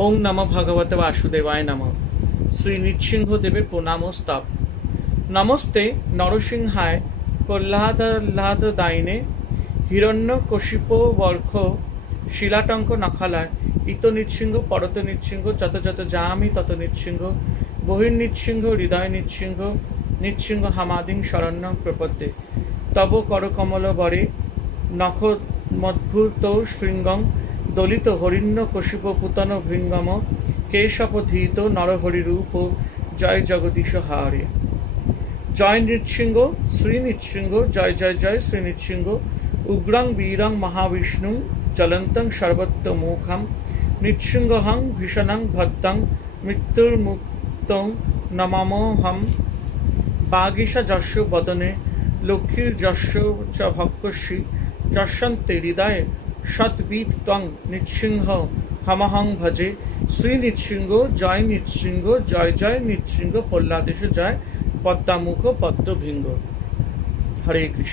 ওং নমঃ ভগবতে বাসুদেবায় নমঃ। শ্রী নৃসিংহদেবের প্রণাম ও স্তব। নমস্তে নরসিংহায় প্রহ্লাদায়নে হিরণ্যকশিপ বর্ষ শিলাটঙ্ক নখালায় ইত নৃসিংহ পরত নৃসিংহ যত যত যামি তত নৃসিংহ বহির্নৃসিংহ হৃদয় নৃসিংহ নৃসিংহ হামাদিং শরণ্যং প্রপদ্যে তব করকমল বরে নখ মদ্ভুত শৃঙ্গং দলিত হরিণ্যকশিপ পুতন ভৃঙ্গম কেশপধীত নরহরিরূপ জয় জগদীশ হারে। জয় নৃসিংহ শ্রী নৃসিংহ জয় জয় জয় শ্রী নৃসিংহ উগ্রং বীরং মহাবিষ্ণুং জ্বলন্তং সর্বতোমুখং নৃসিংহং ভীষণং ভদ্রং মৃত্যুর্মুক্তং নমামহং। বাগীশা যস্য বদনে লক্ষ্মীর্যস্য চ ভক্ষসী যস্যন্তে হৃদয়ে সদ্বিদ ত্বং নৃসিংহ হমহং ভজে। শ্রী নৃসিংহ জয় নৃসিংহ জয় জয় নৃসিংহ প্রহ্লাদেশ জয় পদ্মামুখ পদ্মভৃঙ্গ। হরে কৃষ্ণ।